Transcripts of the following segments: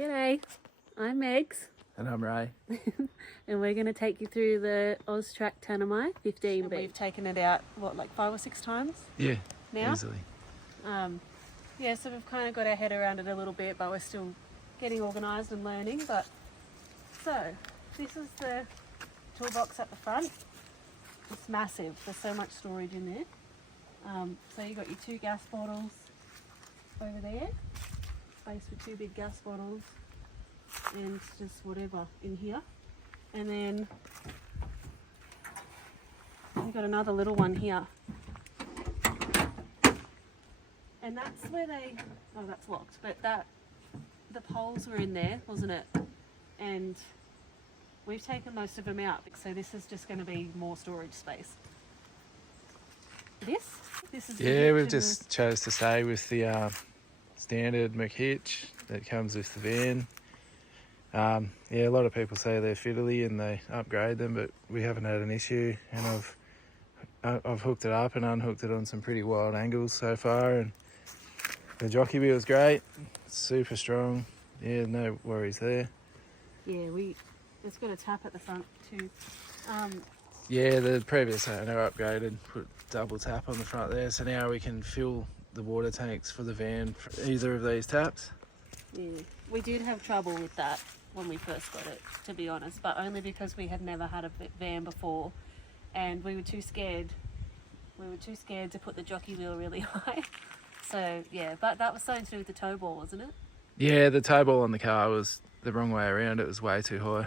G'day, I'm Megs. And I'm Ray. And we're going to take you through the Austrack Tanami 15B. And we've taken it out, what, like 5 or 6 times? Yeah, now? easily. Yeah, so we've kind of got our head around it a little bit, but we're still getting organised and learning. But so, this is the toolbox at the front. It's massive, there's so much storage in there. So you've got your 2 gas bottles over there, space for 2 big gas bottles, and just whatever in here. And then you've got another little one here. And that's where they, oh that's locked, but the poles were in there, wasn't it? And we've taken most of them out, so this is just going to be more storage space. This is Yeah, we've just chose to stay with the standard McHitch that comes with the van. Yeah, a lot of people say they're fiddly and they upgrade them, but we haven't had an issue, and I've hooked it up and unhooked it on some pretty wild angles so far, and the jockey wheel's great, it's super strong. Yeah, no worries there. Yeah, it's got a tap at the front too. Yeah, the previous owner upgraded, put double tap on the front there, so now we can fill the water tanks for the van for either of these taps. Yeah, we did have trouble with that when we first got it, to be honest, but only because we had never had a van before, and we were too scared. We were too scared to put the jockey wheel really high. So yeah, but that was something to do with the tow ball, wasn't it? Yeah, the tow ball on the car was the wrong way around. It was way too high.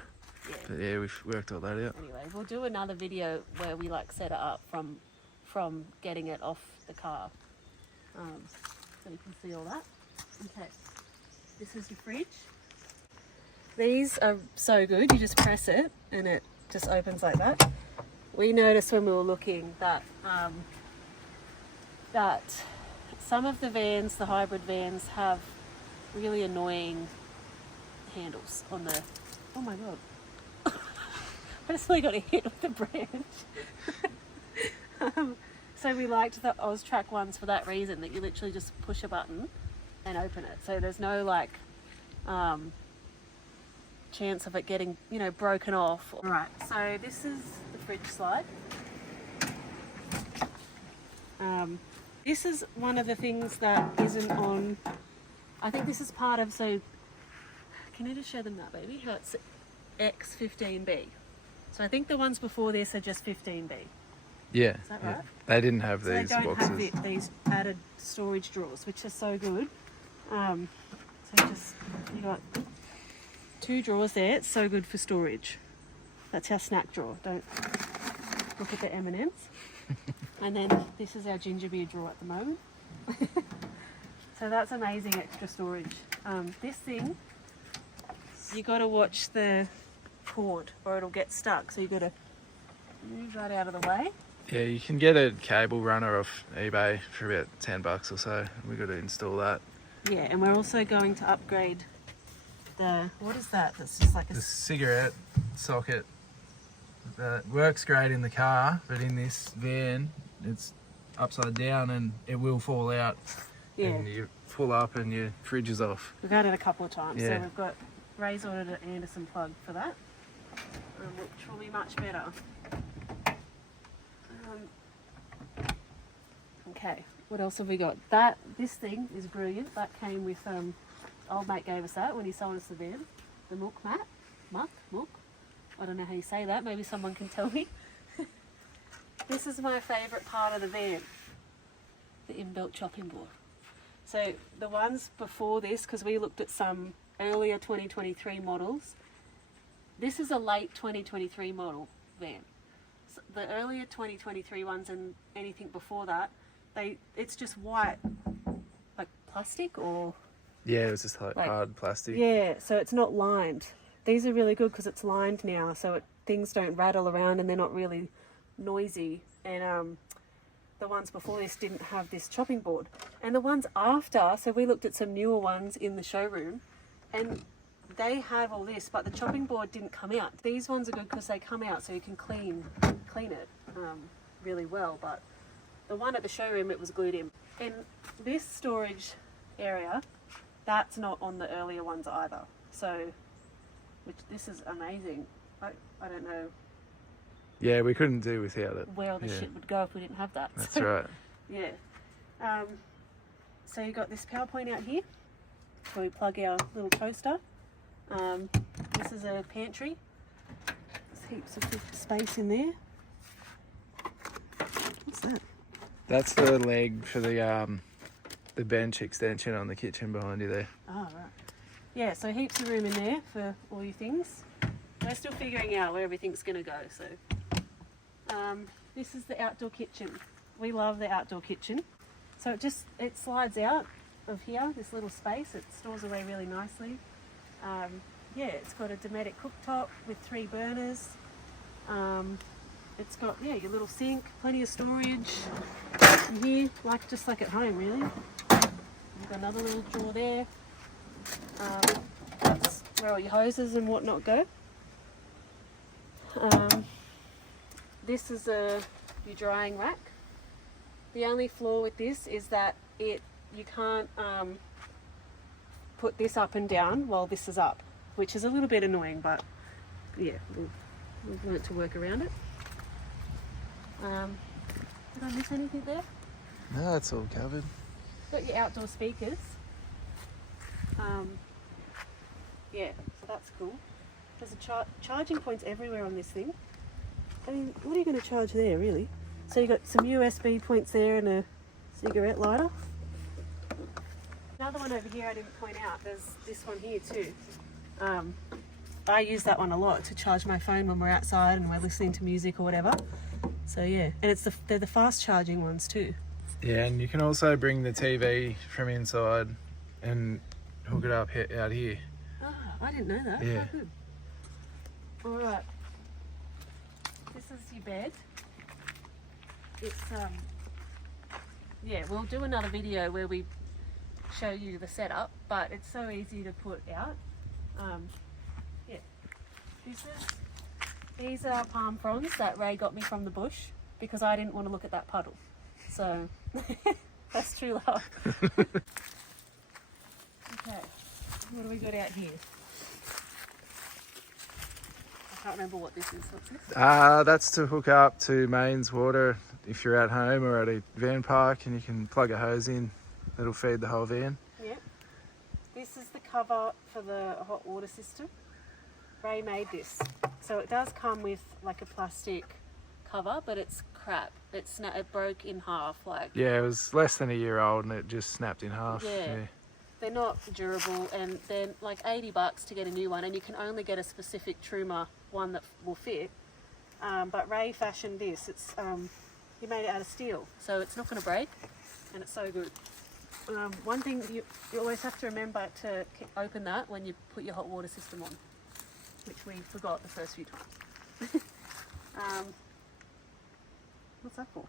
Yeah. But yeah, we've worked all that out. Anyway, we'll do another video where we like set it up from getting it off the car, so you can see all that. Okay, this is your fridge. These are so good. You just press it and it just opens like that. We noticed when we were looking that that some of the vans, the hybrid vans, have really annoying handles on the. Oh my god! I just really got hit with the branch. So we liked the Austrack ones for that reason, that you literally just push a button and open it. So there's no like chance of it getting, broken off. All right, so this is the fridge slide. This is one of the things that isn't on. I think this is part of. So can you just show them that, baby? How it's x15B. So I think the ones before this are just 15B. Yeah. Is that right? They didn't have So these they don't boxes. have these added storage drawers, which are so good. So you got 2 drawers there. It's so good for storage. That's our snack drawer. Don't look at the M&Ms. And then this is our ginger beer drawer at the moment. So that's amazing extra storage. This thing, you got to watch the cord or it'll get stuck. So you got to move that out of the way. Yeah, you can get a cable runner off eBay for about $10 or so. We've got to install that. Yeah, and we're also going to upgrade the, what is that? That's just like The cigarette socket that works great in the car, but in this van it's upside down and it will fall out. Yeah. And you pull up and your fridge is off. We've had it a couple of times, Yeah. so we've got Ray's ordered an Anderson plug for that, which will be much better. Okay, what else have we got? This thing is brilliant. That came with, old mate gave us that when he sold us the van. The milk mat, milk. I don't know how you say that. Maybe someone can tell me. This is my favourite part of the van, the inbuilt chopping board. So the ones before this, because we looked at some earlier 2023 models, this is a late 2023 model van. So the earlier 2023 ones and anything before that, it's just white, like plastic or... Yeah, it was just like hard plastic. Yeah, so it's not lined. These are really good because it's lined now, so things don't rattle around and they're not really noisy. And the ones before this didn't have this chopping board. And the ones after, so we looked at some newer ones in the showroom, and they have all this, but the chopping board didn't come out. These ones are good because they come out, so you can clean it really well. But the one at the showroom, it was glued in. And this storage area, that's not on the earlier ones either. So, which this is amazing. I don't know Yeah, we couldn't do without it. where all the shit would go if we didn't have that. That's right. Yeah. So you've got this power point out here where we plug our little toaster. This is a pantry. There's heaps of space in there. What's that? That's the leg for the bench extension on the kitchen behind you there. Oh, right. Yeah, so heaps of room in there for all your things. We're still figuring out where everything's going to go. So this is the outdoor kitchen. We love the outdoor kitchen. So it slides out of here, this little space. It stores away really nicely. Yeah, it's got a Dometic cooktop with 3 burners. It's got, yeah, your little sink, plenty of storage in here, just like at home really. You've got another little drawer there. That's where all your hoses and whatnot go. This is your drying rack. The only flaw with this is that you can't put this up and down while this is up, which is a little bit annoying, but yeah, we've learnt to work around it. Did I miss anything there? No, it's all covered. Got your outdoor speakers. Yeah, so that's cool. There's charging points everywhere on this thing. I mean, what are you going to charge there, really? So you've got some USB points there and a cigarette lighter. Another one over here I didn't point out, there's this one here too. I use that one a lot to charge my phone when we're outside and we're listening to music or whatever. So yeah, and they're the fast charging ones too. Yeah, and you can also bring the TV from inside and hook it up out here. Oh, I didn't know that. Yeah. Oh, good. All right. This is your bed. It's yeah, we'll do another video where we show you the setup, but it's so easy to put out. Yeah, these are palm fronds that Ray got me from the bush because I didn't want to look at that puddle. So that's true love. Okay, what do we got out here? I can't remember what this is. What's this? That's to hook up to mains water if you're at home or at a van park, and you can plug a hose in. It'll feed the whole van. Yeah. This is the cover for the hot water system. Ray made this. So it does come with like a plastic cover, but it's crap. It broke in half. Yeah, it was less than a year old and it just snapped in half. Yeah. They're not durable, and they're like $80 to get a new one, and you can only get a specific Truma one that will fit. But Ray fashioned this. It's he made it out of steel, so it's not going to break, and it's so good. One thing you always have to remember to open that when you put your hot water system on, which we forgot the first few times. What's that for?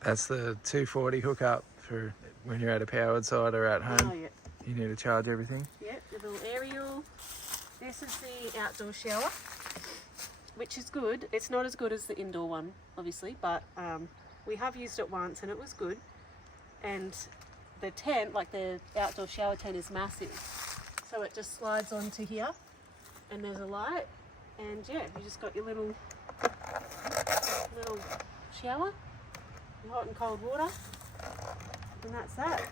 That's the 240 hookup for when you're at a powered side or at home. Oh, yeah. You need to charge everything. Yep, the little aerial. This is the outdoor shower, which is good. It's not as good as the indoor one, obviously, but we have used it once and it was good. And the tent, like the outdoor shower tent, is massive. So it just slides onto here and there's a light, and yeah, you just got your little shower, your hot and cold water, and that's that.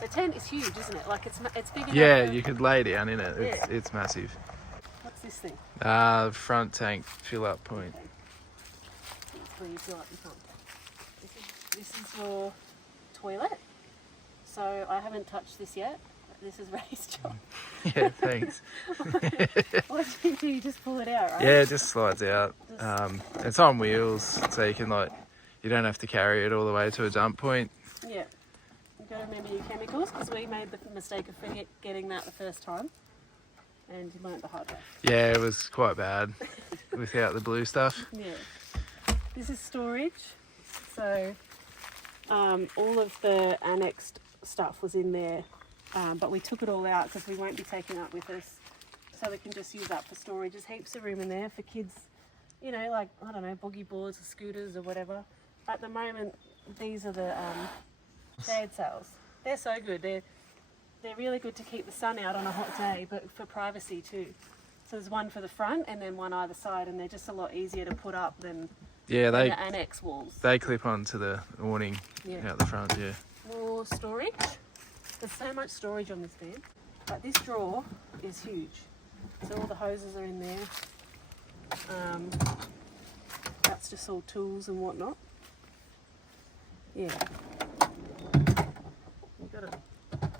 The tent is huge, isn't it? Like it's big enough. Yeah, you could lay down in it. Yeah. It's massive. What's this thing? Front tank fill up point. Okay. That's where you fill up your pump. This is your toilet. So I haven't touched this yet. This is Ray's job. Yeah, thanks. What do you do? You just pull it out, right? Yeah, it just slides out. It's on wheels, so you can you don't have to carry it all the way to a dump point. Yeah. You've got to remember your chemicals, because we made the mistake of getting that the first time, and you learnt the hard way. Yeah, it was quite bad without the blue stuff. Yeah. This is storage. So all of the annexed stuff was in there, but we took it all out because we won't be taking it with us. So we can just use that for storage. There's heaps of room in there for kids, you know, like, I don't know, boogie boards or scooters or whatever. At the moment, these are the shade sails. They're so good. They're they're really good to keep the sun out on a hot day, but for privacy too. So there's one for the front and then one either side, and they're just a lot easier to put up than the annex walls. They clip onto the awning out the front, yeah. More storage. There's so much storage on this bed. But this drawer is huge. So all the hoses are in there. That's just all tools and whatnot. Yeah. You've got to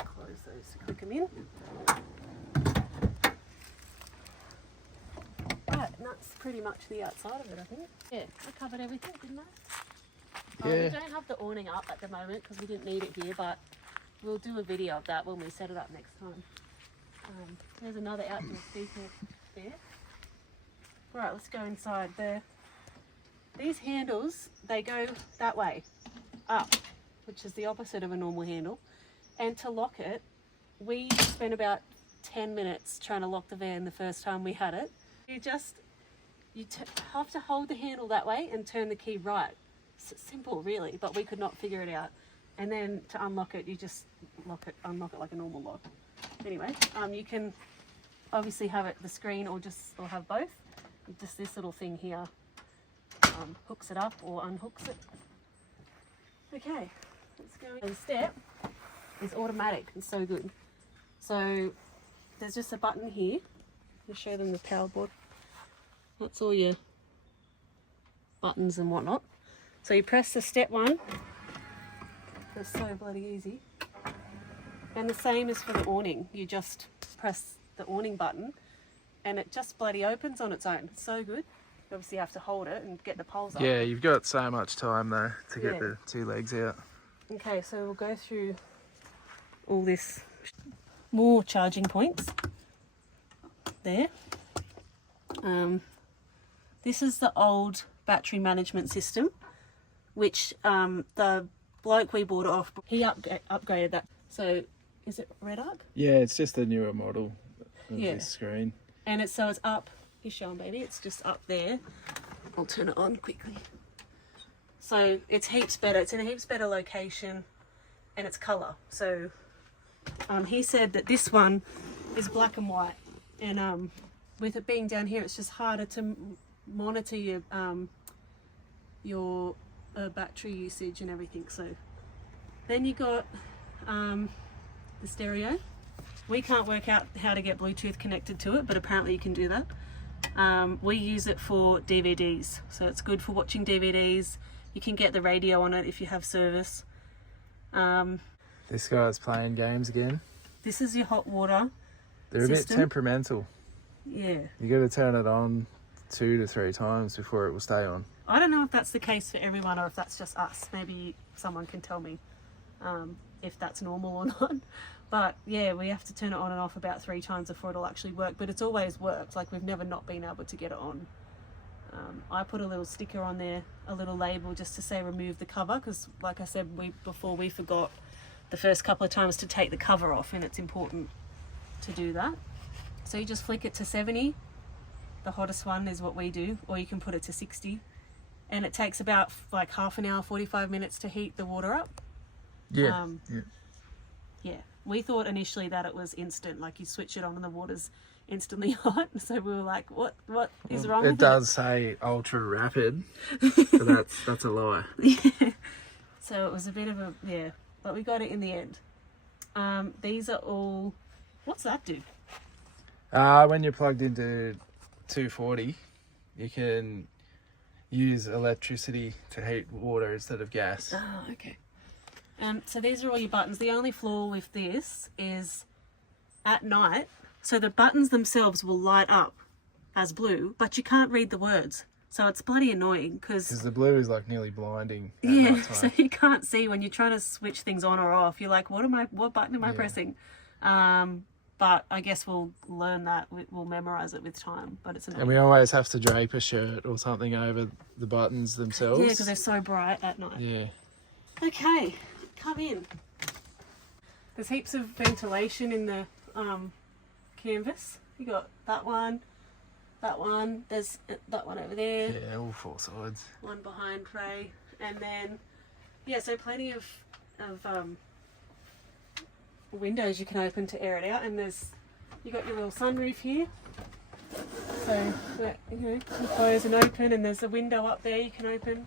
close those to click them in. Right, and that's pretty much the outside of it, I think. Yeah, I covered everything, didn't I? Yeah. We don't have the awning up at the moment because we didn't need it here, but we'll do a video of that when we set it up next time. There's another outdoor speaker there. Right, let's go inside. These handles, they go that way, up, which is the opposite of a normal handle. And to lock it, we spent about 10 minutes trying to lock the van the first time we had it. You have to hold the handle that way and turn the key right. It's simple, really, but we could not figure it out. And then to unlock it, you just unlock it like a normal lock. Anyway, you can obviously have it the screen or have both. Just this little thing here hooks it up or unhooks it. Okay, let's go. The step is automatic. It's so good. So there's just a button here. I'll show them the power board. That's all your buttons and whatnot. So you press the step one. It's so bloody easy. And the same is for the awning. You just press the awning button and it just bloody opens on its own. It's so good. You obviously have to hold it and get the poles up. Yeah, you've got so much time though to get the two legs out. Okay, so we'll go through all this. More charging points there. This is the old battery management system, which the bloke we bought it off, he upgraded that. So is it Red Arc? Yeah, it's just a newer model of this screen. And it's up. You show 'em, baby. It's just up there. I'll turn it on quickly. So it's heaps better. It's in a heaps better location, and it's colour. So he said that this one is black and white, and with it being down here, it's just harder to monitor your battery usage and everything. So then you got the stereo. We can't work out how to get Bluetooth connected to it, but apparently you can do that. We use it for DVDs, so it's good for watching DVDs. You can get the radio on it if you have service. This guy's playing games again. This is your hot water They're system. a bit temperamental. Yeah. You got to turn it on 2 to 3 times before it will stay on. I don't know if that's the case for everyone or if that's just us. Maybe someone can tell me if that's normal or not. But yeah, we have to turn it on and off about 3 times before it'll actually work. But it's always worked. Like, we've never not been able to get it on. I put a little sticker on there, a little label, just to say remove the cover, because like I said before, we forgot the first couple of times to take the cover off, and it's important to do that. So you just flick it to 70. The hottest one is what we do, or you can put it to 60. And it takes about like half an hour, 45 minutes to heat the water up. Yeah. Yeah. We thought initially that it was instant, like you switch it on and the water's instantly hot. So we were like, what is wrong with it? It does say ultra rapid, but that's a lie. Yeah. So it was a bit of a, but we got it in the end. These are all, what's that do? When you're plugged into 240, you can use electricity to heat water instead of gas. Oh, okay. So these are all your buttons. The only flaw with this is at night, so the buttons themselves will light up as blue, but you can't read the words. So it's bloody annoying because the blue is like nearly blinding at yeah, nighttime. so you can't see when you're trying to switch things on or off. You're like, what button am I pressing? But I guess we'll learn that. We'll memorize it with time. But it's annoying. And we always have to drape a shirt or something over the buttons themselves. Yeah, because they're so bright at night. Yeah. Okay, come in. There's heaps of ventilation in the canvas. You got that one, there's that one over there. Yeah, all 4 sides. One behind Trey, and then so plenty of windows you can open to air it out, and you got your little sunroof here, so that, you know, you can close and open, and there's a window up there you can open.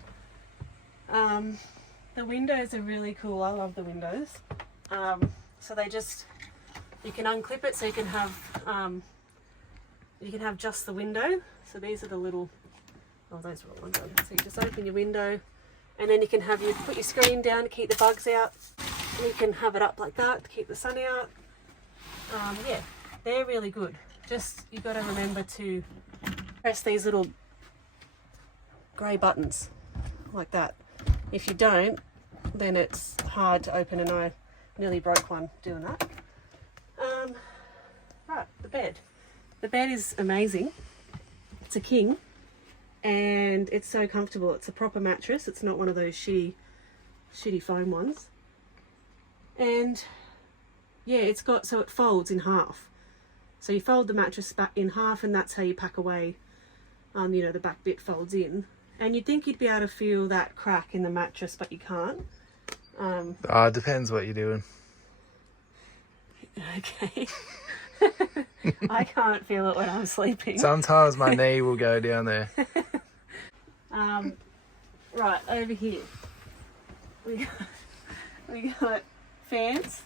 The windows are really cool. I love the windows. So you can unclip it, so you can have just the window. So these are the little, those are all ones. So you just open your window, and then you can put your screen down to keep the bugs out. You can have it up like that to keep the sun out. Yeah, they're really good. Just, you've got to remember to press these little grey buttons like that. If you don't, then it's hard to open, and I nearly broke one doing that. Right, the bed. The bed is amazing. It's a king, and it's so comfortable. It's a proper mattress. It's not one of those shitty foam ones. And yeah, so it folds in half. So you fold the mattress back in half, and that's how you pack away. You know, the back bit folds in. And you'd think you'd be able to feel that crack in the mattress, but you can't. It depends what you're doing. Okay. I can't feel it when I'm sleeping. Sometimes my knee will go down there. Right, over here. We got fans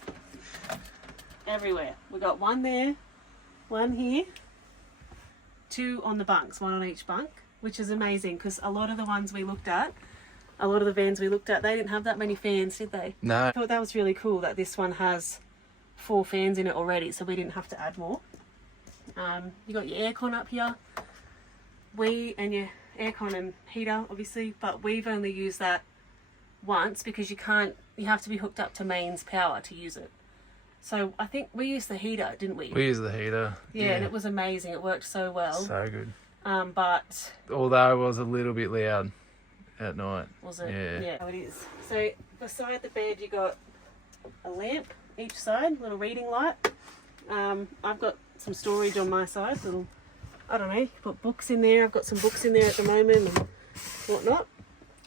everywhere. We got one there, one here, two on the bunks, one on each bunk, which is amazing, because a lot of the vans we looked at, they didn't have that many fans, did they? No. I thought that was really cool that this one has 4 fans in it already, so we didn't have to add more. You got your aircon up here, and your aircon and heater, obviously, but we've only used that once because you have to be hooked up to mains power to use it. So I think we used the heater, didn't we? We used the heater. Yeah, and it was amazing. It worked so well. So good. But although it was a little bit loud at night. Was it? Yeah. Yeah, it is. So beside the bed you got a lamp each side, little reading light. I've got some storage on my side, I don't know, you can put books in there. I've got some books in there at the moment and whatnot.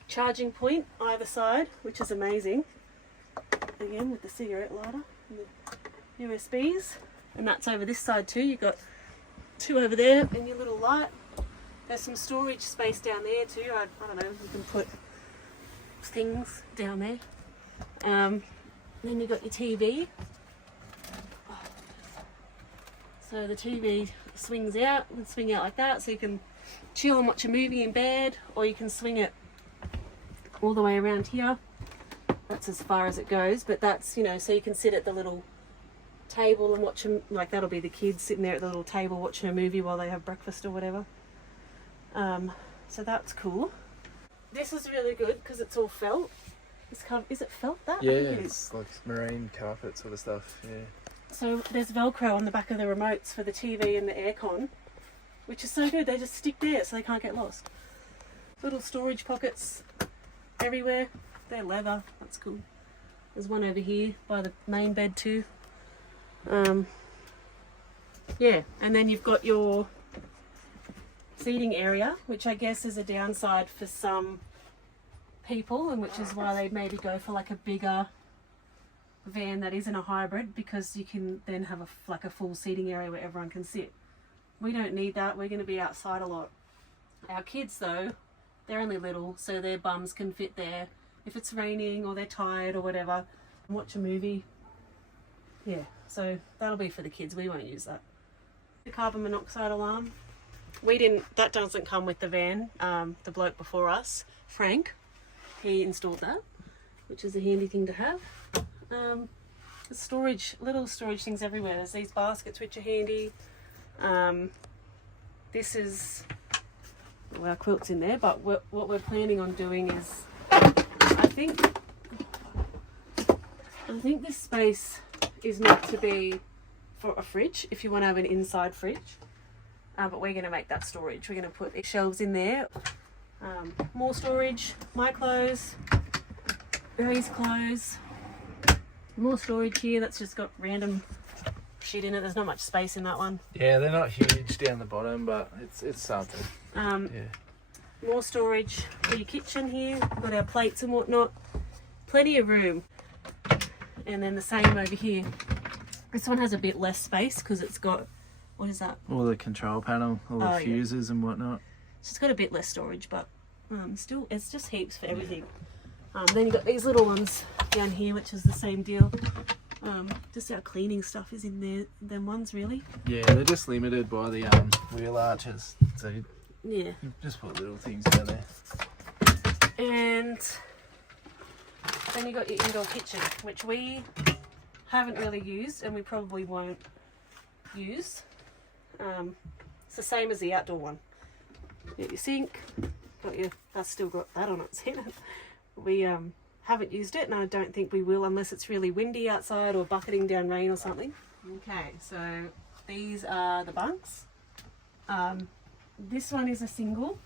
Charging point either side, which is amazing. Again with the cigarette lighter and the USBs. And that's over this side too. You've got 2 over there and your little light. There's some storage space down there too. I don't know, you can put things down there. Then you've got your TV. So the TV swings out and swing out like that, so you can chill and watch a movie in bed, or you can swing it all the way around here. That's as far as it goes, but that's, you know, so you can sit at the little table and watch them, like that'll be the kids sitting there at the little table watching a movie while they have breakfast or whatever. So that's cool. This is really good because it's all felt. Is it felt that? Yeah, I think it it's like marine carpet sort of stuff, yeah. So there's Velcro on the back of the remotes for the TV and the aircon, which is so good. They just stick there so they can't get lost. Little storage pockets everywhere. They're leather. That's cool. There's one over here by the main bed too. Yeah, and then you've got your seating area, which I guess is a downside for some people, and which is why they maybe go for like a bigger van that isn't a hybrid, because you can then have a full seating area where everyone can sit. We don't need that. We're going to be outside a lot. Our kids though, they're only little, so their bums can fit there if it's raining or they're tired or whatever. Watch a movie. Yeah, so that'll be for the kids. We won't use that. The carbon monoxide alarm. That doesn't come with the van. The bloke before us, Frank, he installed that, which is a handy thing to have. Little storage things everywhere. There's these baskets which are handy. This is, well, our quilt's in there, but what we're planning on doing is, I think this space is meant to be for a fridge, if you want to have an inside fridge. But we're going to make that storage. We're going to put shelves in there. More storage, my clothes, Barry's clothes. More storage here that's just got random shit in it. There's not much space in that one. Yeah, they're not huge down the bottom, but it's something. Yeah. More storage for your kitchen here. We've got our plates and whatnot. Plenty of room. And then the same over here. This one has a bit less space because it's got, what is that? All the control panel, all the fuses and whatnot. So it's got a bit less storage, but still, it's just heaps for everything. Then you've got these little ones down here, which is the same deal. Just our cleaning stuff is in there, them ones really. Yeah, they're just limited by the wheel arches. So you just put little things down there. And then you got your indoor kitchen, which we haven't really used and we probably won't use. It's the same as the outdoor one. You got your sink, that's still got that on it. See? We haven't used it and I don't think we will unless it's really windy outside or bucketing down rain or something. Okay, so these are the bunks. This one is a single.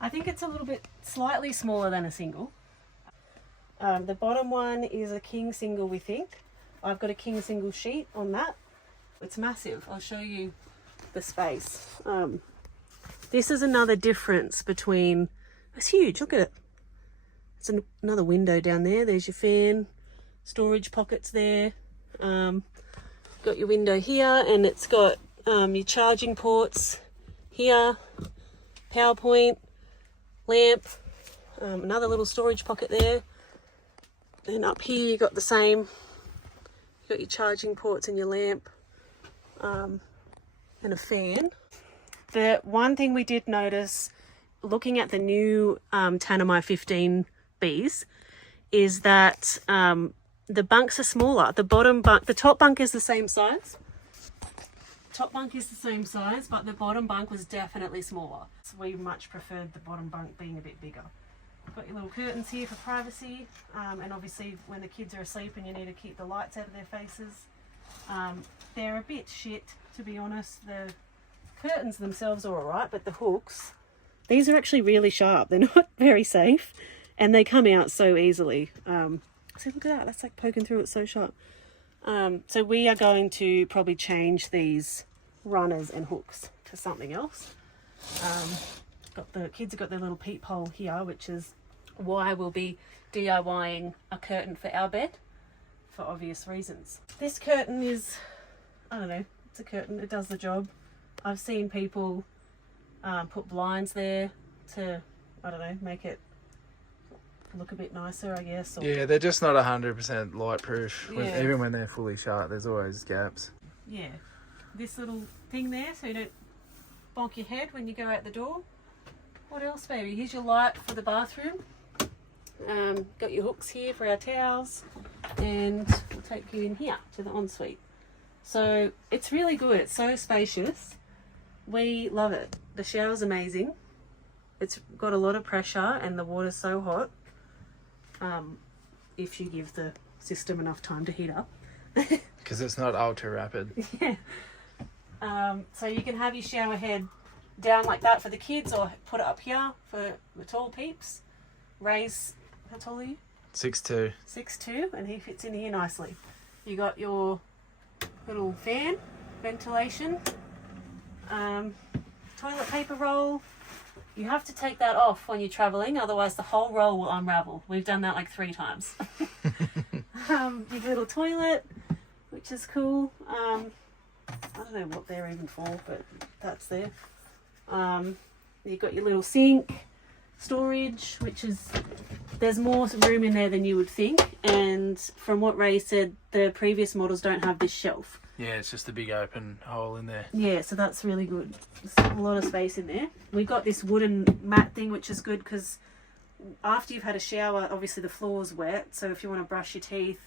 I think it's a little bit slightly smaller than a single. The bottom one is a king single, we think. I've got a king single sheet on that. It's massive. I'll show you the space. This is another difference between, it's huge, look at it. It's another window down there. There's your fan, storage pockets there. Got your window here and it's got your charging ports here, PowerPoint, lamp, another little storage pocket there. Then up here you got the same, you got your charging ports and your lamp, and a fan. The one thing we did notice looking at the new Tanami 15Bs is that the bunks are smaller. The bottom bunk, the top bunk is the same size. Top bunk is the same size, but the bottom bunk was definitely smaller. So we much preferred the bottom bunk being a bit bigger. Got your little curtains here for privacy, and obviously when the kids are asleep and you need to keep the lights out of their faces. They're a bit shit, to be honest. The curtains themselves are alright, but the hooks, these are actually really sharp. They're not very safe and they come out so easily. See, look at that, that's like poking through, it's so sharp. So we are going to probably change these runners and hooks to something else. The kids have got their little peephole here, which is why we'll be DIYing a curtain for our bed for obvious reasons. This curtain is, I don't know, it's a curtain, it does the job. I've seen people put blinds there to, I don't know, make it look a bit nicer, I guess. Or... Yeah, they're just not 100% light proof. Yeah. Even when they're fully shut, there's always gaps. Yeah, this little thing there so you don't bonk your head when you go out the door. What else, baby? Here's your light for the bathroom. Got your hooks here for our towels, and we'll take you in here to the ensuite. So it's really good. It's so spacious. We love it. The shower's amazing. It's got a lot of pressure and the water's so hot. If you give the system enough time to heat up. Because it's not ultra rapid. Yeah. So you can have your shower head down like that for the kids, or put it up here for the tall peeps. Ray's, how tall are you? 6'2". 6'2", and he fits in here nicely. You got your little fan, ventilation, toilet paper roll. You have to take that off when you're traveling, otherwise the whole roll will unravel. We've done that like 3 times. Your little toilet, which is cool. I don't know what they're even for, but that's there. You've got your little sink, storage, which is, there's more room in there than you would think. And from what Ray said, the previous models don't have this shelf. Yeah, it's just a big open hole in there. Yeah, so that's really good. There's a lot of space in there. We've got this wooden mat thing, which is good because after you've had a shower, obviously the floor's wet. So if you want to brush your teeth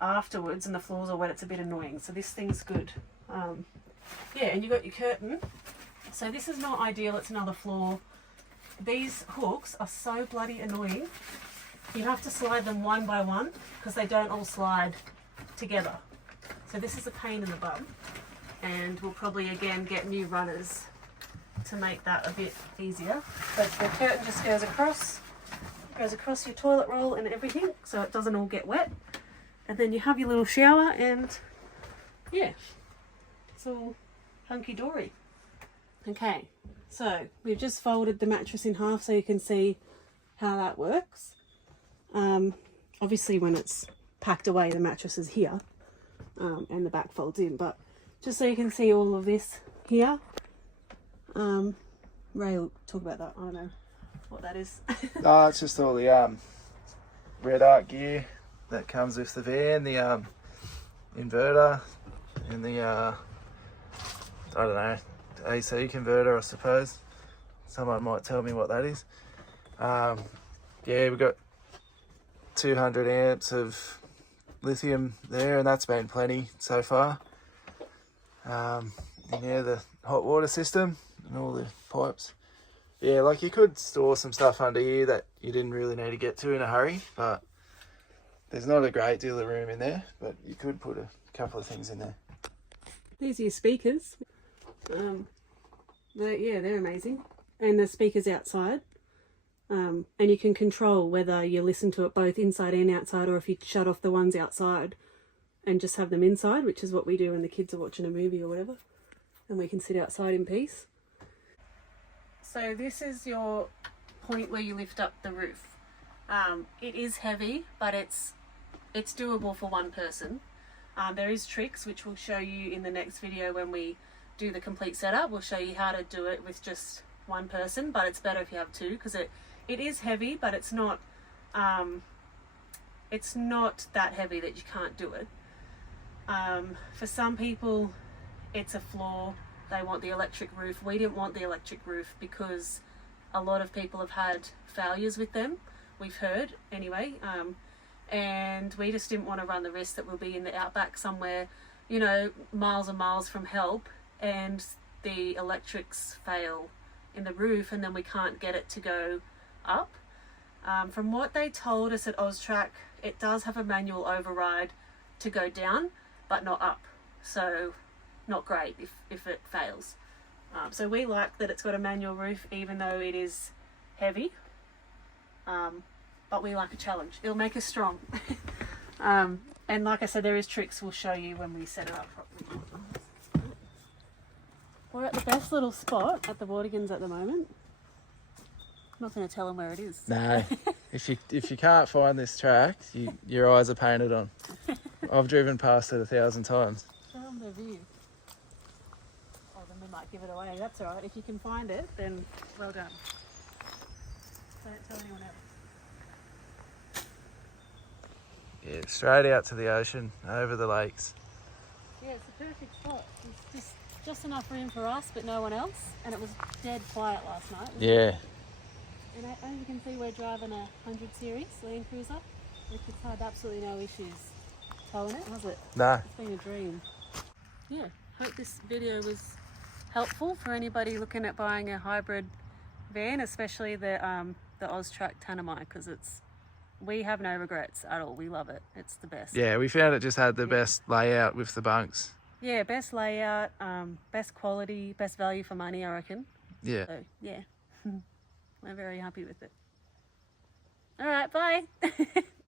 afterwards and the floors are wet, it's a bit annoying. So this thing's good. Yeah, and you've got your curtain. So this is not ideal, it's another floor. These hooks are so bloody annoying. You have to slide them one by one because they don't all slide together. So this is a pain in the bum, and we'll probably again get new runners to make that a bit easier. But the curtain just goes across your toilet roll and everything, so it doesn't all get wet. And then you have your little shower, and yeah, it's all hunky-dory. Okay, so we've just folded the mattress in half so you can see how that works. Obviously when it's packed away, the mattress is here. and the back folds in. But just so you can see all of this here, Ray will talk about that. I don't know what that is. It's just all the red arc gear that comes with the van, the inverter, and the I don't know, AC converter, I suppose. Someone might tell me what that is. Yeah, we've got 200 amps of lithium there, and that's been plenty so far. And yeah, the hot water system and all the pipes. Yeah, like you could store some stuff under here that you didn't really need to get to in a hurry, but there's not a great deal of room in there, but you could put a couple of things in there. These are your speakers. They're amazing. And the speakers outside. And you can control whether you listen to it both inside and outside, or if you shut off the ones outside and just have them inside, which is what we do when the kids are watching a movie or whatever. And we can sit outside in peace. So this is your point where you lift up the roof. It is heavy, but it's doable for one person. There is tricks which we'll show you in the next video when we do the complete setup. We'll show you how to do it with just one person, but it's better if you have two, because it is heavy, but it's not that heavy that you can't do it. For some people it's a flaw, they want the electric roof. We didn't want the electric roof because a lot of people have had failures with them, we've heard anyway, and we just didn't want to run the risk that we'll be in the outback somewhere, you know, miles and miles from help, and the electrics fail in the roof and then we can't get it to go up. From what they told us at Austrack, it does have a manual override to go down but not up, so not great if it fails. So we like that it's got a manual roof even though it is heavy, but we like a challenge. It'll make us strong. And like I said, there is tricks we'll show you when we set it up properly. We're at the best little spot at the Watergans at the moment. I'm not going to tell them where it is. No, if you can't find this track, your eyes are painted on. I've driven past it 1,000 times. Show them the view. Oh, then we might give it away. That's all right. If you can find it, then well done. Don't tell anyone else. Yeah, straight out to the ocean, over the lakes. Yeah, it's the perfect spot. It's just enough room for us, but no one else. And it was dead quiet last night. Yeah. And as you can see, we're driving a 100 series Land Cruiser, which has had absolutely no issues towing it, has it? No. It's been a dream. Yeah, hope this video was helpful for anybody looking at buying a hybrid van, especially the Austrack Tanami, because we have no regrets at all. We love it. It's the best. Yeah, we found it just had the best layout with the bunks. Yeah, best layout, best quality, best value for money, I reckon. Yeah. So, yeah, we're very happy with it. All right, bye.